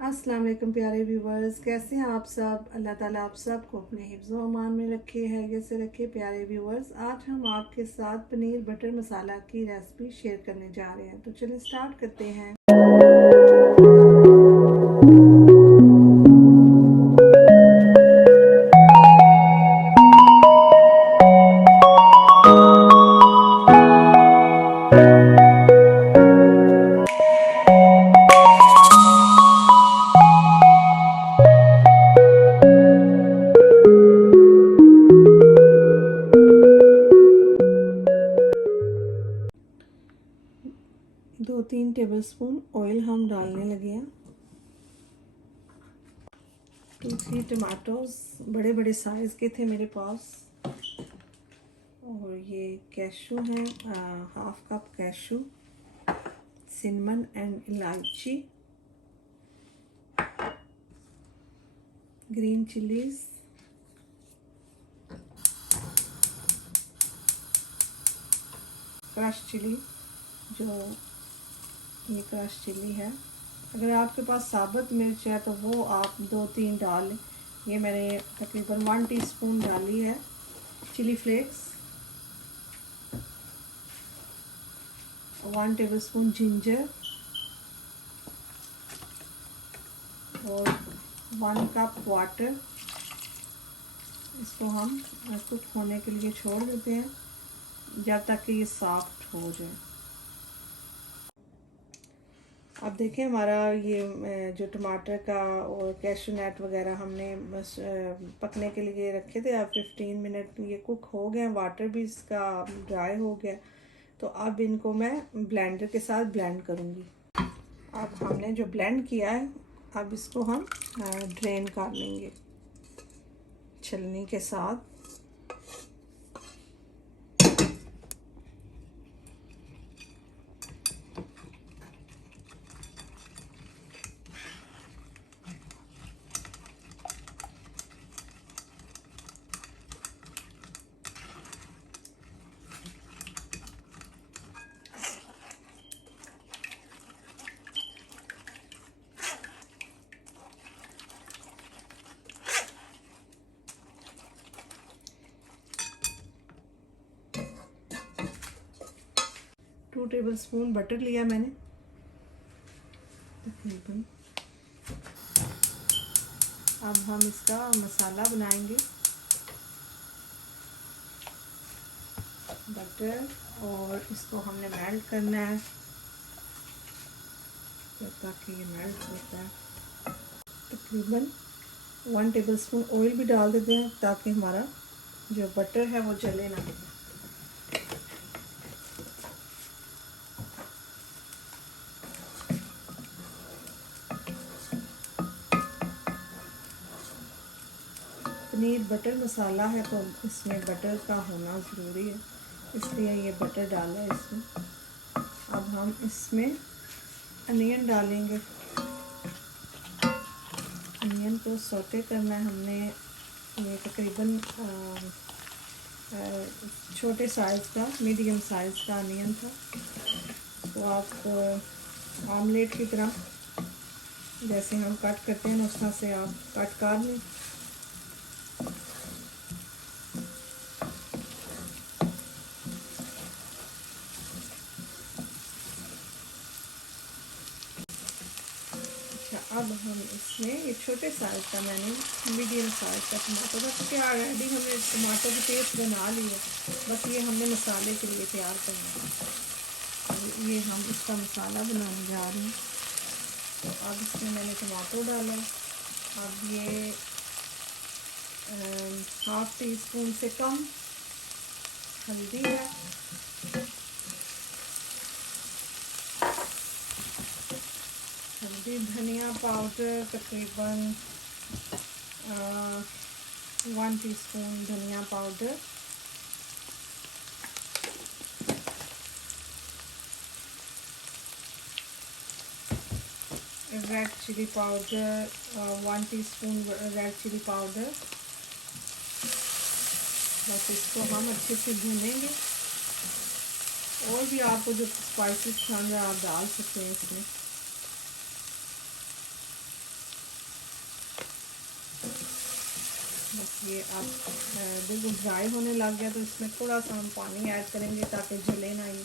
अस्सलाम वालेकुम प्यारे व्यूवर्स, कैसे हैं आप सब। अल्लाह ताला आप सबको अपने हिफ्ज़ अमान में रखे, हैगे से रखे। प्यारे व्यूवर्स, आज हम आपके साथ पनीर बटर मसाला की रेसिपी शेयर करने जा रहे हैं। तो चलिए स्टार्ट करते हैं। 2-3 टेबलस्पून ऑयल हम डालने लगे हैं। 2-3 टमाटोज बड़े बड़े साइज़ के थे मेरे पास। और ये कैशू हैं, half cup cashew, cinnamon and इलायची, ग्रीन चिलीज, क्रश चिली, जो ये क्रश चिली है। अगर आपके पास साबुत मिर्च है तो वो आप 2-3 डाल। ये मैंने तकरीबन 1 टीस्पून डाली है। चिली फ्लेक्स, 1 टेबलस्पून जिंजर और 1 कप वाटर। इसको हम कुक होने के लिए छोड़ देते हैं जब तक कि ये सॉफ्ट हो जाए। अब देखें, हमारा ये जो टमाटर का और कैशू नट वगैरह हमने बस पकने के लिए रखे थे, अब 15 मिनट ये कुक हो गए। वाटर भी इसका ड्राई हो गया। तो अब इनको मैं ब्लेंडर के साथ ब्लेंड करूँगी। अब हमने जो ब्लेंड किया है, अब इसको हम ड्रेन कर लेंगे छलनी के साथ। 2 टेबलस्पून बटर लिया मैंने तकरीबन। अब हम इसका मसाला बनाएंगे। बटर, और इसको हमने मेल्ट करना है जब तक ये मेल्ट होता है। तकरीबन 1 टेबलस्पून ऑयल भी डाल देते हैं ताकि हमारा जो बटर है वो जले ना। पनीर बटर मसाला है तो इसमें बटर का होना ज़रूरी है, इसलिए ये बटर डाला है इसमें। अब हम इसमें अनियन डालेंगे। अनियन को सौटे करना है हमने। ये तकरीबन छोटे साइज़ का, मीडियम साइज़ का अनियन था। तो आप आमलेट की तरह जैसे हम कट करते हैं उस तरह से आप कट कर लें। अब हम इसमें ये छोटे साइज़ का, मैंने मीडियम साइज़ का टमाटर रख के ऑलरेडी हमने टमाटर की पेस्ट बना ली है, बस ये हमने मसाले के लिए तैयार करना है। ये हम इसका मसाला बनाने जा रहे हैं। तो अब इसमें मैंने टमाटर डाला। अब ये हाफ टी स्पून से कम हल्दी है, हल्दी, धनिया पाउडर तकरीबन 1 टीस्पून धनिया powder, red chilli powder 1 teaspoon red chilli powder. बस इसको हम अच्छे से भूनेंगे। और भी आपको जो स्पाइसेस पसंद है आप डाल सकते हैं इसमें। बस ये अब बिल्कुल ड्राई होने लग गया, तो इसमें थोड़ा सा हम पानी ऐड करेंगे ताकि जले ना ये।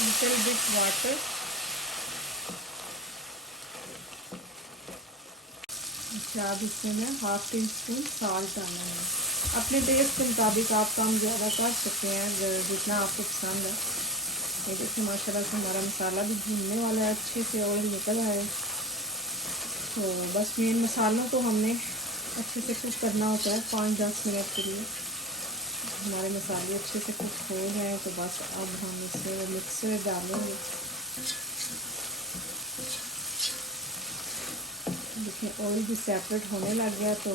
Little bit water. अच्छा, अब इसमें मैं 1/2 टीस्पून साल्ट डालना है। अपने टेस्ट के मुताबिक आप कम ज़्यादा कर सकते हैं, जितना आपको पसंद है। ये देखिए माशाल्लाह से हमारा मसाला भी भूनने वाला है, अच्छे से ऑयल निकल आया है। तो बस मेन मसालों को हमने अच्छे से कुक करना होता है 5-10 मिनट के लिए। हमारे मसाले अच्छे से कुक हो जाए तो बस अब हम इसमें वो मिक्सर डालेंगे। देखिए ऑयल भी सेपरेट होने लग गया, तो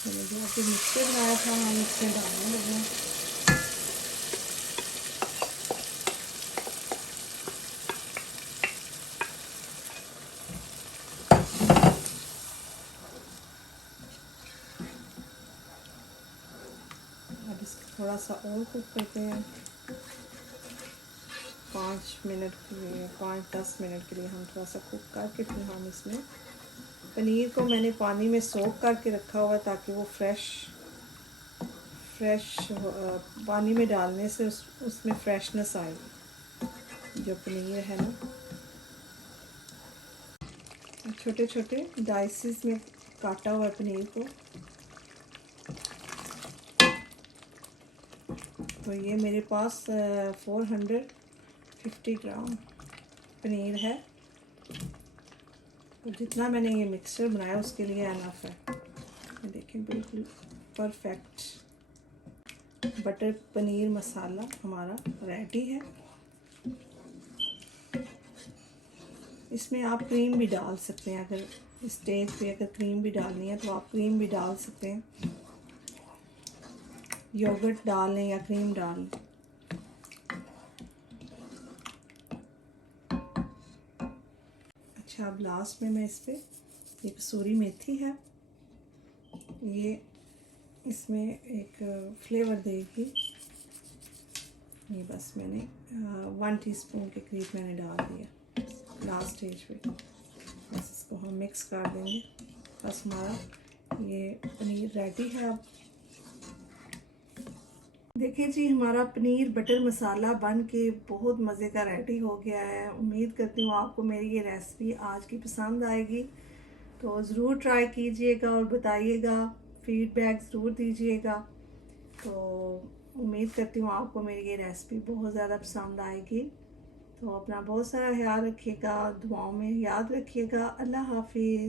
मैंने जो अभी मिक्सर बनाया था हम इसमें डालने लगे। अब इसको थोड़ा सा और कुक करते हैं 5 मिनट के लिए, 5-10 मिनट के लिए हम थोड़ा सा कुक करके फिर हम इसमें पनीर को मैंने पानी में सोक करके रखा हुआ है ताकि वो फ्रेश पानी में डालने से उसमें फ्रेशनेस आएगी। जो पनीर है ना, छोटे छोटे डाइसेस में काटा हुआ पनीर को। तो ये मेरे पास 450 ग्राम पनीर है। तो जितना मैंने ये मिक्सचर बनाया उसके लिए अनफ है। ये देखिए बिल्कुल परफेक्ट बटर पनीर मसाला हमारा रेडी है। इसमें आप क्रीम भी डाल सकते हैं, अगर स्टेज पे अगर क्रीम भी डालनी है तो आप क्रीम भी डाल सकते हैं। योगर्ट डाल लें या क्रीम डाल लें। अच्छा, अब लास्ट में मैं इस पर ये कसूरी मेथी है, ये इसमें एक फ्लेवर देगी। ये बस मैंने 1 टीस्पून के करीब मैंने डाल दिया लास्ट स्टेज पे। बस इसको हम मिक्स कर देंगे। बस हमारा ये पनीर रेडी है। अब देखिए जी, हमारा पनीर बटर मसाला बन के बहुत मज़े का रेडी हो गया है। उम्मीद करती हूँ आपको मेरी ये रेसिपी आज की पसंद आएगी। तो ज़रूर ट्राई कीजिएगा और बताइएगा, फीडबैक ज़रूर दीजिएगा। तो उम्मीद करती हूँ आपको मेरी ये रेसिपी बहुत ज़्यादा पसंद आएगी। तो अपना बहुत सारा ख्याल रखिएगा, दुआओं में याद रखिएगा। अल्लाह हाफिज़।